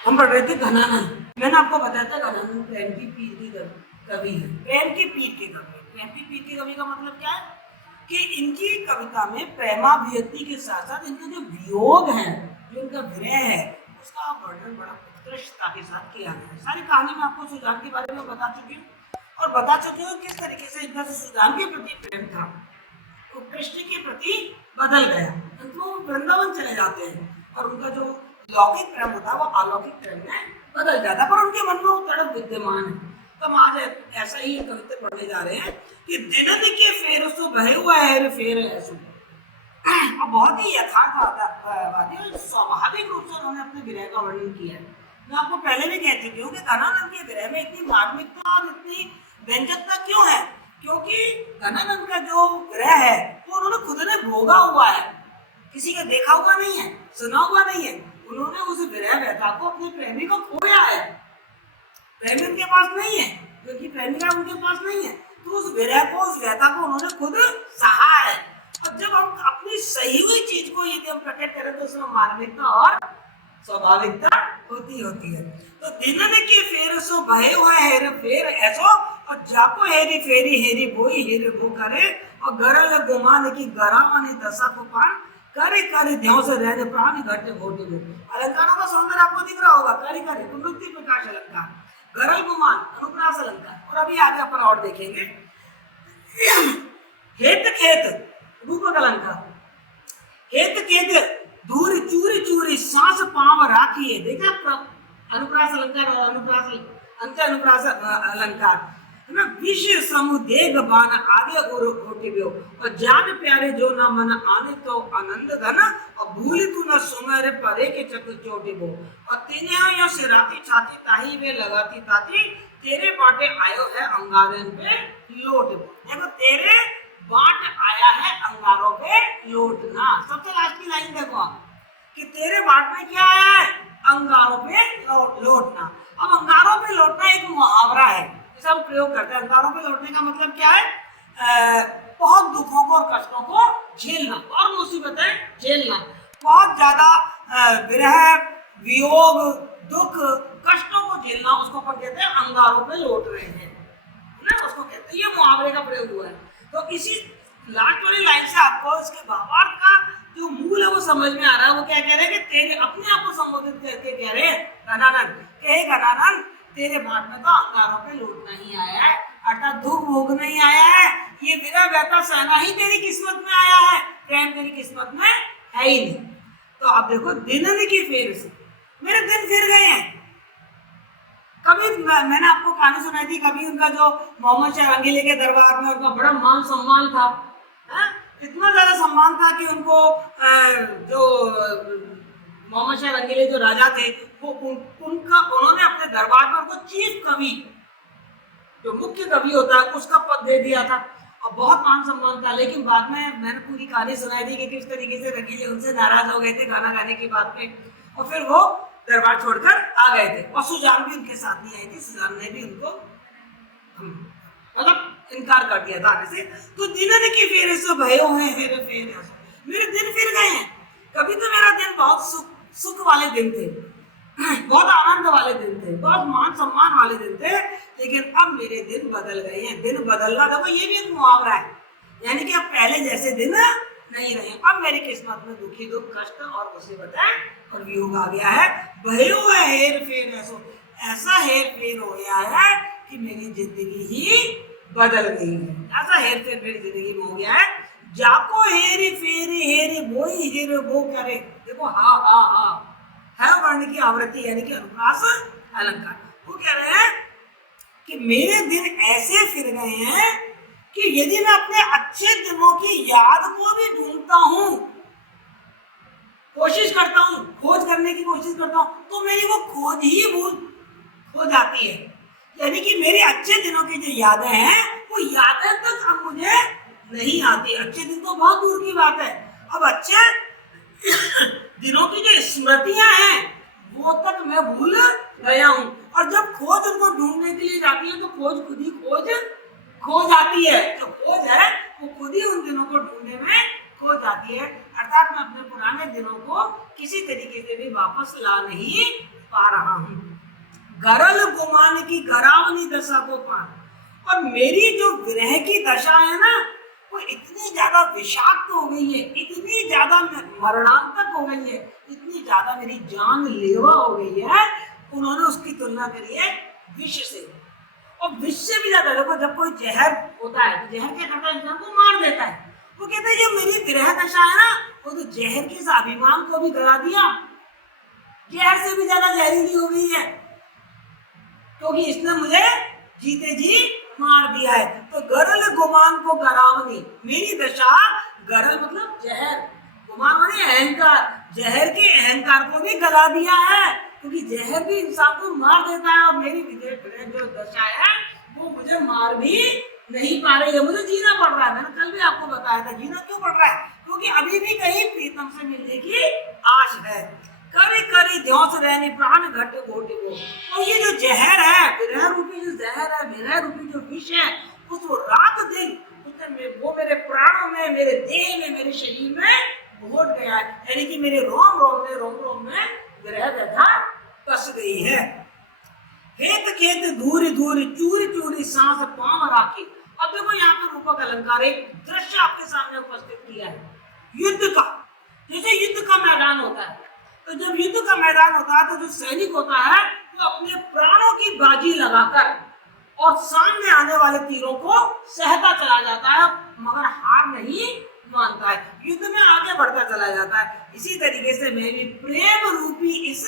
हम पढ़ रहे थे घनानंद। मैंने आपको बताया था घनानंद प्रेम की पीर की कवि है। प्रेम की पीर की कवि। प्रेम की पीर की कवि का मतलब क्या है कि इनकी कविता में प्रेमाभिव्यक्ति के साथ साथ इनका जो वियोग है, जो इनका विरह है, उसका वर्णन बड़ा उत्कृष्टता के साथ किया गया है। सारी कहानी में आपको सुजान के बारे में बता चुकी हूँ और बता चुकी हूँ किस तरीके से इनका सुजान के प्रति प्रेम था वो कृष्ण के प्रति बदल गया। वो वृंदावन चले जाते हैं और उनका जो लौकिक प्रेम होता है वो अलौकिक प्रेम में बदल जाता है, पर उनके मन में वो तड़प विद्यमान है। तो हम आज ऐसा ही कविता पढ़ने जा रहे हैं कि दिनन के फेर सो बहे हुआ है फेर ऐसो। और बहुत ही यथार्थवादी और स्वाभाविक रूप से उन्होंने अपने विरह का वर्णन किया है। मैं आपको पहले भी कह चुकी हूँ कि घनानंद के विरह में इतनी मार्मिकता और इतनी व्यंजकता क्यों है, क्योंकि घनानंद का जो विरह है वो उन्होंने खुद ने भोगा हुआ है, किसी का देखा हुआ नहीं है, सुना हुआ नहीं है। उन्होंने उस विरह व्यथा को अपने प्रेमी को खोया है, प्रेमी उनके पास नहीं है, क्योंकि प्रेमिका उनके पास नहीं है, तो उस विरह को, उस व्यथा को उन्होंने खुद सहा है। और जब हम अपनी सही हुई चीज को यदि हम प्रकट करें तो उसमें मार्मिकता और स्वाभाविकता होती है। तो दिनन के फेर सो बहे हुआ हेर फेर ऐसो और जाको हेरी फेरी हेरी बोई हेरी वो करे और गरल गुमान की गरावानी दशा को पान करे करे ध्यान से रहने प्राणी घटे घोटे हो। अलंकारों का सौंदर्य आपको दिख रहा होगा। करे करे पुनरुक्ति प्रकाश अलंकार, गरल गुमान अनुप्रास अलंकार, और अभी आगे अपन और देखेंगे हेत खेत रूपक अलंकार। हेत खेत दूर चूरी चूरी सांस पाव राखी है, देखा अनुप्रास अलंकार और अनुप्रास अंत अनुप्रास अलंकार है ना। विष समुदेग बान आगे और घोटिब्यो और जान प्यारे जो ना मन आने तो आनंद घन और भूली तू न सुमेरे परे के चक्र चोटिबो और तीने यो से राती छाती ताही वे लगाती ताती तेरे बाटे आयो है अंगारन पे लोटबो। देखो तेरे बाट आया है अंगारों पे लौटना। सबसे लास्ट की लाइन देखो आप कि तेरे बाट में क्या आया है, अंगारों पे लौटना। अब अंगारों पे लौटना एक मुहावरा है जिसे हम प्रयोग करते हैं। अंगारों पे लौटने का मतलब क्या है, बहुत दुखों को और कष्टों को झेलना और मुसीबतें झेलना, बहुत ज्यादा विरह वियोग दुख कष्टों को झेलना, उसको अपन कहते हैं अंगारों पे लौट रहे हैं ना, उसको कहते हैं। ये मुहावरे का प्रयोग हुआ है। तो इसी लास्ट वाली लाइन से आपको इसके भावार्थ का जो मूल है वो समझ में आ रहा है। वो क्या कह रहे हैं कि तेरे अपने आप को संबोधित करके कह रहे हैं घनानंद के घनानंद तेरे बाट में तो अंगारों पे लौटना ही आया है, अर्थात दुख भोगना ही आया है। ये विरह व्यथा सहना ही तेरी किस्मत में आया है, प्रेम तेरी किस्मत में है ही नहीं। तो आप देखो दिनन की फेर से मेरे दिन फिर गए हैं। कभी मैंने आपको कहानी सुनाई थी, कभी उनका जो मोहम्मद शाह रंगीले के दरबार में उनका बड़ा मान सम्मान था, इतना ज्यादा सम्मान था कि उनको जो मोहम्मद शाह रंगीले जो राजा थे वो उन्होंने अपने दरबार में उनको चीफ कवि, जो मुख्य कवि होता है, उसका पद दे दिया था और बहुत मान सम्मान था। लेकिन बाद में मैंने पूरी कहानी सुनाई थी कि किस तरीके से रंगीले उनसे नाराज हो गए थे गाना गाने की बात पे, और फिर वो दरबार छोड़कर आ गए थे और सुजान भी उनके साथ नहीं आई थी। सुजान ने भी उनको मतलब इनकार कर दिया था आने से। तो दिनन की फेरे से भयो हैं हेरे फेरे, मेरे दिन फिर गए हैं। कभी तो मेरा दिन बहुत सुख वाले दिन थे, बहुत आनंद वाले दिन थे, बहुत मान सम्मान वाले दिन थे, लेकिन अब मेरे दिन बदल गए हैं। दिन बदलना देखो ये भी एक मुहावरा है, यानी कि अब पहले जैसे दिन नहीं रहे। अब मेरी किस्मत में दुखी दुख कष्ट और मुसीबतें और वियोग आ गया है। भयो है हेर फेर ऐसा हेर फेर हो गया है कि मेरी जिंदगी ही बदल गई है। ऐसा हेर फेर मेरी जिंदगी में हो गया है। जाको हेरी फेरी हेरी बोई हेर वो करे। देखो हा हा हा है वर्ण की आवृत्ति यानी कि अनुप्रास अलंकार। वो कह रहे हैं कि मेरे दिन ऐसे फिर गए हैं कि यदि मैं अपने अच्छे दिनों की याद को भी ढूंढता हूं, कोशिश करता हूं, खोज करने की कोशिश करता हूं, तो मेरी वो खोज ही भूल हो जाती है। यानी कि मेरे अच्छे दिनों की जो यादें हैं वो यादें तक अब मुझे नहीं आती। अच्छे दिन तो बहुत दूर की बात है, अब अच्छे दिनों की जो स्मृतियां हैं वो तक मैं भूल गया हूं। और जब खोज उनको ढूंढने के लिए जाती है तो खोज खुद ही खो जाती है। जो खोज है वो खुद ही उन दिनों को ढूंढने में खो जाती है। अर्थात मैं अपने पुराने दिनों को किसी तरीके से भी वापस ला नहीं पा रहा हूं। गरल गुमान की गरावनी दशा को पार। और मेरी जो विरह की दशा है ना, वो इतनी ज्यादा विषाक्त हो गई है, इतनी ज्यादा मरणांतक हो गई है, इतनी ज्यादा मेरी जान लेवा हो गई है। उन्होंने उसकी तुलना करी है विष से। और विष से भी ज्यादा देखो, जब कोई जहर होता है तो जहर क्या करता है, इंसान को मार देता है। वो कहते हैं जो मेरी विरह दशा है ना, वो तो जहर के स्वाभिमान को भी गला दिया, जहर से भी ज्यादा जहरीली हो गई है, क्योंकि इसने मुझे जीते जी मार दिया है। तो गरल गुमान को गरावनी, मेरी दशा, गरल मतलब जहर, गुमान माने अहंकार, जहर के अहंकार को भी गला दिया है, क्योंकि जहर भी इंसान को मार देता है। और मेरी जो दशा है वो मुझे मार भी नहीं पा रही है, मुझे जीना पड़ रहा है। मैंने कल भी आपको बताया था, जीना क्यों पड़ रहा है, क्योंकि अभी भी कहीं प्रीतम से मिलने की आश है। करी करी ध्योस रहनी प्राण घट घोटे को। और ये जो जहर है, विरह रूपी जो जहर है, विरह रूपी जो विष है, उसको रात दिन वो मेरे प्राणों में, मेरे देह में, मेरे शरीर में घोट गया है। यानी कि मेरे रोम में विरह व्यथा कस गई है। खेत खेत दूरी दूरी चूरी चूरी सांस पांव राखी। अब देखो यहाँ पर रूपक अलंकार एक दृश्य आपके सामने उपस्थित किया है, युद्ध का। जैसे युद्ध का मैदान होता है, तो जब युद्ध का मैदान होता है तो जो सैनिक होता है वो अपने प्राणों की बाजी लगाकर और सामने आने वाले तीरों को सहता चला जाता है, मगर हार नहीं मानता है, युद्ध में आगे बढ़ता चला जाता है। इसी तरीके से मैं भी प्रेम रूपी इस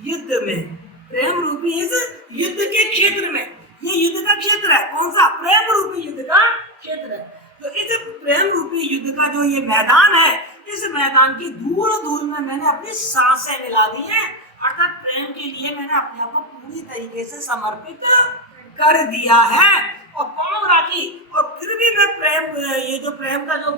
युद्ध में, प्रेम रूपी इस युद्ध के क्षेत्र में, ये युद्ध का क्षेत्र है, कौन सा, प्रेम रूपी युद्ध का क्षेत्र है। तो इस प्रेम रूपी युद्ध का जो ये मैदान है, इस मैदान की धूल धूल में मैंने अपनी सांसें मिला दी हैं, अर्थात प्रेम के लिए मैंने अपने आप को पूरी तरीके से समर्पित कर दिया है और पांव राखी। और फिर भी मैं प्रेम, ये जो प्रेम का जो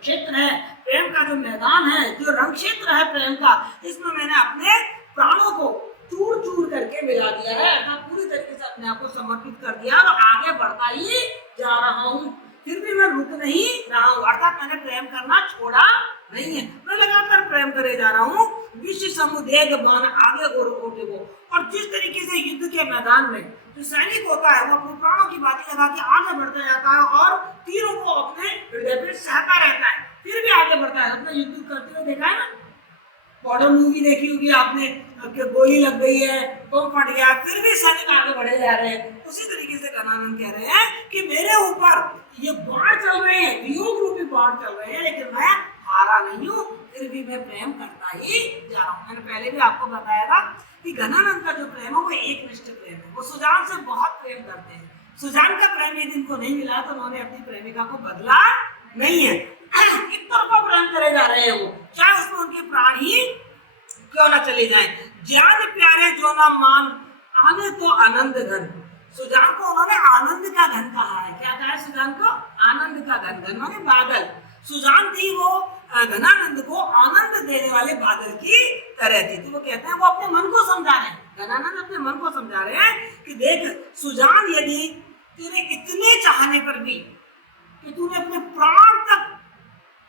क्षेत्र है, प्रेम का जो मैदान है, जो रण क्षेत्र है प्रेम का, इसमें मैंने अपने प्राणों को चूर चूर करके मिला दिया है, अर्थात पूरी तरीके से अपने आप को समर्पित कर दिया और आगे बढ़ता ही जा रहा हूँ। फिर भी मैं रुक नहीं रहा हूँ, अर्थात मैंने प्रेम करना छोड़ा नहीं है, मैं लगातार प्रेम करे जा रहा हूँ। विश्व समुदेग बाण आगे और ओटे को। और जिस तरीके से युद्ध के मैदान में जो सैनिक होता है वो अपने प्राणों की बाजी लगा के आगे बढ़ता जाता है और तीरों को अपने हृदय पे सहता रहता है, फिर भी आगे बढ़ता है। अपने युद्ध करते हुए देखा है ना, बॉर्डर मूवी देखी होगी आपने, गोली लग गई है, बम फट गया, फिर भी सैनिक आगे बढ़े जा रहे हैं। उसी तरीके से घनानंद कह रहे हैं कि मेरे ऊपर ये बाण चल रहे हैं, वियोग रूपी बाण चल रहे हैं, लेकिन मैं हारा नहीं हूँ, फिर भी मैं प्रेम करता ही जा रहा हूँ। मैंने पहले भी आपको बताया था कि घनानंद का जो प्रेम है वो एक निष्ठ प्रेम है, वो सुजान से बहुत प्रेम करते हैं। सुजान का प्रेम यदि इनको नहीं मिला तो उन्होंने अपनी प्रेमिका को बदला नहीं है, एक तरफा प्रेम करे जा रहे हैं वो, चाहे उसमें उनके प्राण ही क्यों ना चले जाएं। जान प्यारे जो ना मान आने तो आनंद घन। सुजान को उन्होंने आनंद का घन कहा है। क्या कहा है सुजान को? आनंद का घन, घन माने बादल। सुजान थी वो घनानंद को आनंद देने वाले बादल की तरह थी। तो वो कहते हैं वो अपने मन को समझा रहे हैं, घनानंद अपने मन को समझा रहे हैं कि देख सुजान, यदि तेरे इतने चाहने पर भी कि तूने अपने प्राण तक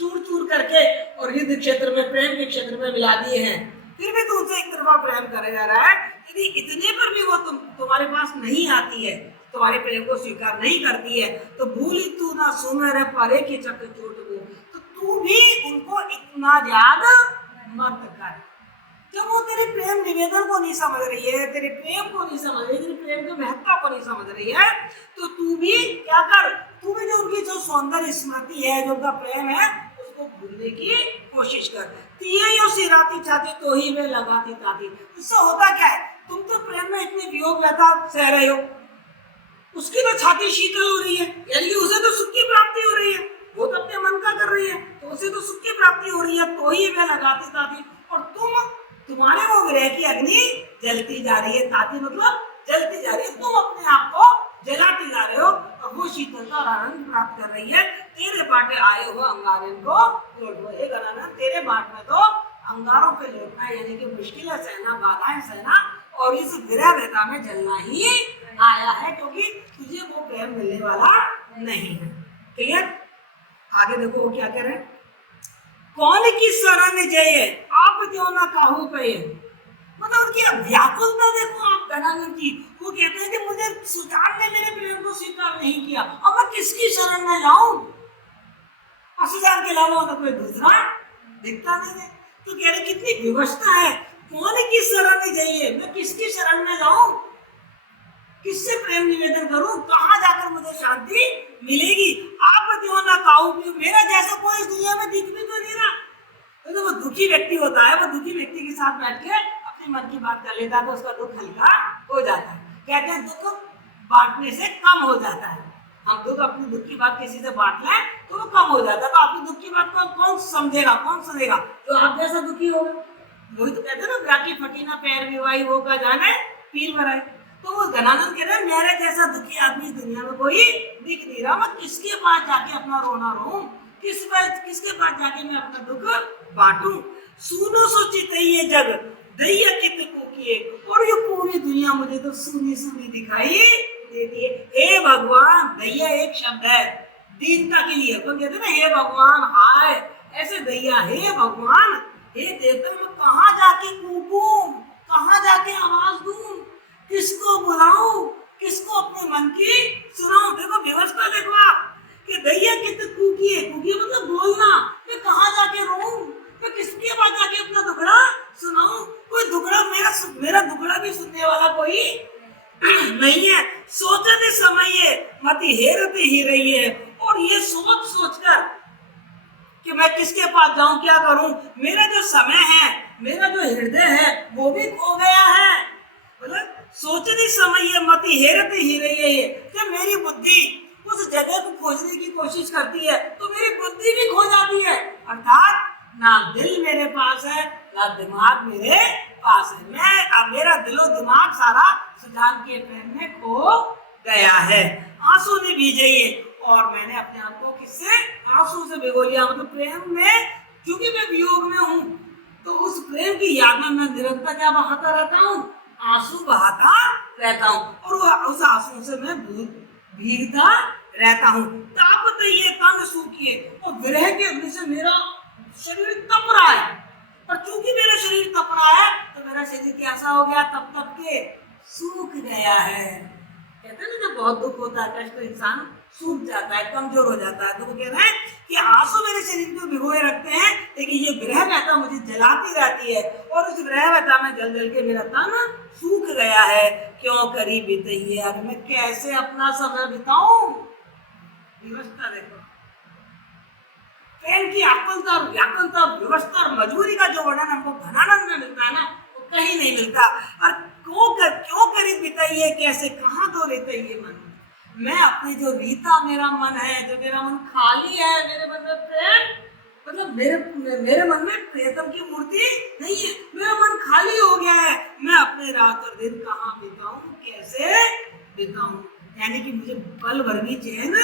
चूर चूर करके और युद्ध क्षेत्र में, प्रेम के क्षेत्र में मिला दिए हैं, फिर भी तू उसे एक तरफा प्रेम करे जा रहा है, यदि इतने पर भी वो तुम्हारे पास नहीं आती है, तुम्हारे प्रेम को स्वीकार नहीं करती है, तो भूली तू ना सुमेर परे की चक्र चोट को, तो तू भी उनको इतना याद मत कर। जब वो तेरे प्रेम निवेदन को नहीं समझ रही है, तेरे प्रेम को नहीं समझ रही, तेरे प्रेम की महत्ता को नहीं समझ रही है, तो तू भी क्या कर, तू भी जो उनकी जो सौंदर्य स्मृति है, जो उनका प्रेम है, उसको भूलने की कोशिश कर। तिये सिराती चाहती तो ही वे लगाती ताती। इससे होता क्या है, तुम तो प्रेम में इतनी वियोग व्यथा सह रहे हो, उसकी तो छाती शीतल हो रही है, यानी कि उसे तो सुख की प्राप्ति हो रही है, वो तो अपने मन का कर रही है, तो उसे तो सुख की प्राप्ति हो रही है, तो ही वे लगाती ताती, और तुम्हारे वो विरह की अग्नि जलती जा रही है, ताती मतलब जलती जा रही है, तुम अपने आप को जलाते जा रहे हो और वो शीतलता और आनंद प्राप्त कर रही है। तेरे बाटे आए हो अंगारे को लौटो, एक घनानंद तेरे बाट में तो अंगारों पे लौटना, यानी कि मुश्किलें सहना, बाधाएं सहना और इस विरह व्यथा में जलना ही आया है, क्योंकि तुझे वो प्रेम मिलने वाला नहीं है। क्लियर? आगे देखो वो क्या कह रहे हैं, कौन की शरण जय आप क्यों ना काहू पे, मतलब उनकी व्याकुलता देखो आप गणानंद की। वो कहते हैं कि मुझे सुजान ने मेरे प्रेम को स्वीकार नहीं किया, अब मैं किसकी शरण में जाऊं? सुजान के अलावा तो कोई दूसरा दिखता नहीं है। तो कह रहे कितनी विवशता है, कौन किस शरण में जाइए, मैं किसकी शरण में जाऊं, किससे प्रेम निवेदन करूं, कहां जाकर मुझे शांति मिलेगी? आप क्यों ना काऊ, मेरा जैसा कोई इस दुनिया में दिख भी तो नहीं रहा। तो वो दुखी व्यक्ति होता है, वो दुखी व्यक्ति के साथ बैठ के अपने मन की बात कर लेता है तो उसका दुख हल्का हो जाता है। कहते हैं दुख बांटने से कम हो जाता है। हम दुख अपनी दुख की बात किसी से बांट लें तो वो कम हो जाता है। तो आपकी दुख की बात को कौन समझेगा, कौन सुनेगा? तो आप जैसा दुखी होगा। वही तो कहते हैं ना, ब्राकी फटी ना पैर विवाही वो का जाने पीर भराई। तो वो गणानंद कह रहे हैं मेरे जैसा दुखी आदमी दुनिया में कोई दिख नहीं रहा। मैं किसके पास जाके अपना रोना रो, किसके पास जाके मैं अपना दुख बांटूं? सुनो सोचित ये जग दैया चित्त को किए, और ये पूरी दुनिया मुझे तो सुनी सुनी दिखाई देती है। हे भगवान, दैया एक शब्द है दीनता के लिए। तो कहते ना हे भगवान, हाय ऐसे दैया, हे भगवान, हे देवता, मैं कहाँ जाके कूकूं, कहाँ जाके आवाज दूं, किसको बुलाऊं, किसको अपने मन की सुनाऊं? देखो व्यवस्था देखो आप कि दैया कित कूकिए, कूकिए मतलब बोलना। मैं कहाँ जाके रोऊं, मैं किसके पास जाके अपना दुखड़ा सुनाऊं? कोई दुखड़ा मेरा दुखड़ा भी सुनने वाला कोई नहीं है। सोचने समय ये मति हेरते ही रही है, और ये सोच सोचकर कि मैं किसके पास जाऊं, क्या करूं, मेरा जो समय है, मेरा जो हृदय है वो भी खो गया है। मतलब सोचने समय ये मति हेरते ही रही है कि मेरी बुद्धि उस जगह को खोजने की कोशिश करती है तो मेरी बुद्धि भी खो जाती है। अर्थात ना दिल मेरे पास है, ना दिमाग मेरे पास है। अब मेरा दिलो दिमाग सारा सुजान के प्रेम में खो गया है। आंसू ने भीजे ये, और मैंने अपने आप को किससे, आंसू से भिगो लिया। मतलब प्रेम में, क्योंकि मैं वियोग में हूँ तो उस प्रेम की याद में मैं निरंतर क्या बहाता रहता हूँ, आंसू बहाता रहता हूँ, और उस आंसू से मैं भीगता रहता हूँ। तापत ये तन सूखिए, और विरह के अग्नि से मेरा शरीर तप रहा है, और चूंकि मेरा शरीर तप रहा है तो मेरा शरीर कैसा हो गया, तप तप के सूख गया है। कहते हैं ना जब बहुत दुख होता है कष्ट तो इंसान सूख जाता है, कमजोर हो जाता है। तो वो कह रहे हैं कि आंसू मेरे शरीर को भिगोए रखते हैं, लेकिन ये विरह व्यथा मुझे जलाती रहती है, और उस विरह व्यथा में जल जल के मेरा तन सूख गया है। क्यों करी बीतइए, अब मैं कैसे अपना समय बिताऊं? व्यवस्था देखो, प्रेम की आकुलता और व्याकुलता, व्यवस्था और मजबूरी का जो वर्णन हमको घनानंद में मिलता है ना, वो कहीं नहीं मिलता। और क्यों करी बिताइए, कैसे कहाँ दो लेते ये मन, मैं अपनी जो रीता मेरा मन है, जो मेरा मन खाली है, मेरे मन में प्रेम, मतलब मेरे मन में प्रेतम की मूर्ति नहीं है, मेरा मन खाली हो गया है। मैं अपने रात और दिन कहाँ बिताऊं, कैसे बिताऊं? यानी कि मुझे पल भर भी चैन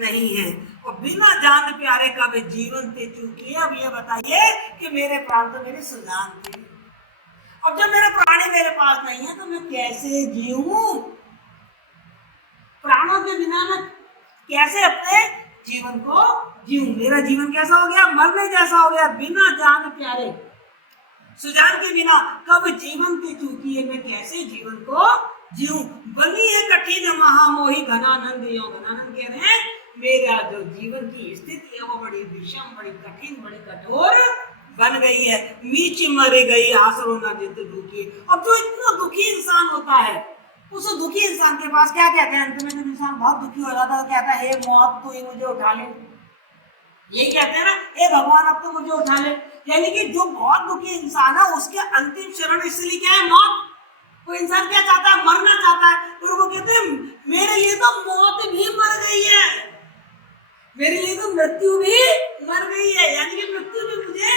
नहीं है। और बिना जान प्यारे का वे जीवन ते चूकी। अब ये बताइए कि मेरे प्राण तो मेरी सुजान थी, अब जब मेरे प्राणी मेरे पास नहीं है तो मैं कैसे जीऊं? प्राणों के बिना मैं कैसे अपने जीवन को जीऊं? मेरा जीवन कैसा हो गया, मरने जैसा हो गया। बिना जान प्यारे सुजान के बिना कब जीवन की चूकी है, मैं कैसे जीवन को जीऊं? बनी है कठिन महामोही घनानंद। यो घनानंद कह रहे हैं मेरा जो जीवन की स्थिति है वो बड़ी विषम, बड़ी कठिन, बड़ी कठोर बन गई है। मीच मर गई आसरो न जित दुखी। अब जो इतना दुखी इंसान होता है, उस दुखी इंसान के पास क्या कहते हैं, अंत में जब इंसान बहुत दुखी हो जाता है तो कहता है हे मौत तो ये मुझे उठा ले। ये कहते हैं ना हे भगवान अब तो मुझे उठा ले। यानी कि जो बहुत दुखी इंसान है उसके अंतिम शरण इसलिए क्या है, मौत। वो इंसान क्या चाहता है, मरना चाहता है। और वो कहते हैं मेरे लिए तो मौत भी मर गई है, मेरे लिए तो मृत्यु भी मर गई है, यानी कि मृत्यु भी मुझे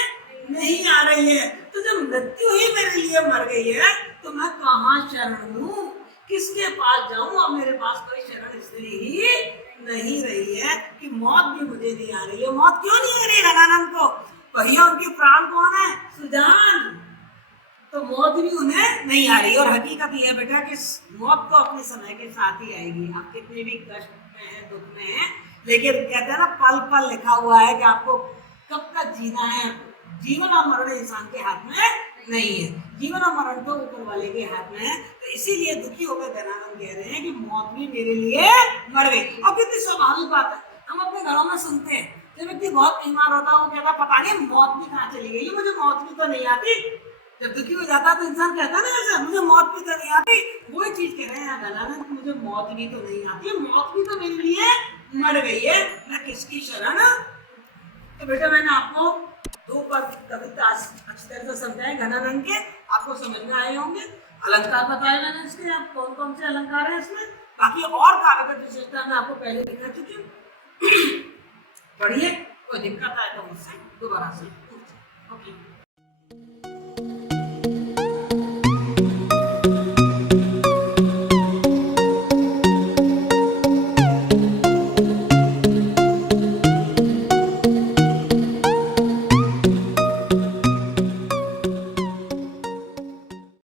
नहीं आ रही है। तो जब मृत्यु ही मेरे लिए मर गई है तो मैं कहाँ शरण लूं, किसके पास जाऊं? अब मेरे पास कोई शरण इसलिए ही नहीं रही है कि मौत भी मुझे नहीं आ रही है। मौत क्यों नहीं आ रही है घनानंद को? भैया उनके प्राण कौन है, सुजान, तो मौत भी उन्हें नहीं आ रही। और हकीकत यह है बेटा कि मौत तो अपने समय के साथ ही आएगी। आप कितने भी कष्ट में है, दुख में है, लेकिन कहते हैं ना पल पल लिखा हुआ है कि आपको कब तक जीना है। जीवन और मरण इंसान के हाथ में नहीं है। जीवन और मरण तो ऊपर वाले के हाथ में है। तो इसीलिए दुखी होकर धनानंद कह रहे हैं कि मौत भी मेरे लिए मर गई। और कितनी स्वाभाविक बात है, हम अपने घरों में सुनते हैं जब व्यक्ति बहुत बीमार होता है वो कहता है पता नहीं मौत भी कहाँ चली गई, मुझे मौत भी तो नहीं आती। जब दुखी हो जाता है तो इंसान कहता है ना ऐसा, मुझे मौत भी तो नहीं आती। वही चीज कह रहे हैं धनानंद, मुझे मौत भी तो नहीं आती, मौत भी तो मेरे लिए मर गई है, मैं किसकी शरण। तो बेटा मैंने आपको दो पद कविता अच्छी तरह से समझाए घनानंद के, आपको समझ में आए होंगे। अलंकार बताए मैंने इसके, आप कौन कौन से अलंकार है इसमें। बाकी और काव्यगत विशेषता मैं आपको पहले दिखा चुकी हूँ। पढ़िए, कोई दिक्कत आए तो मुझसे दोबारा से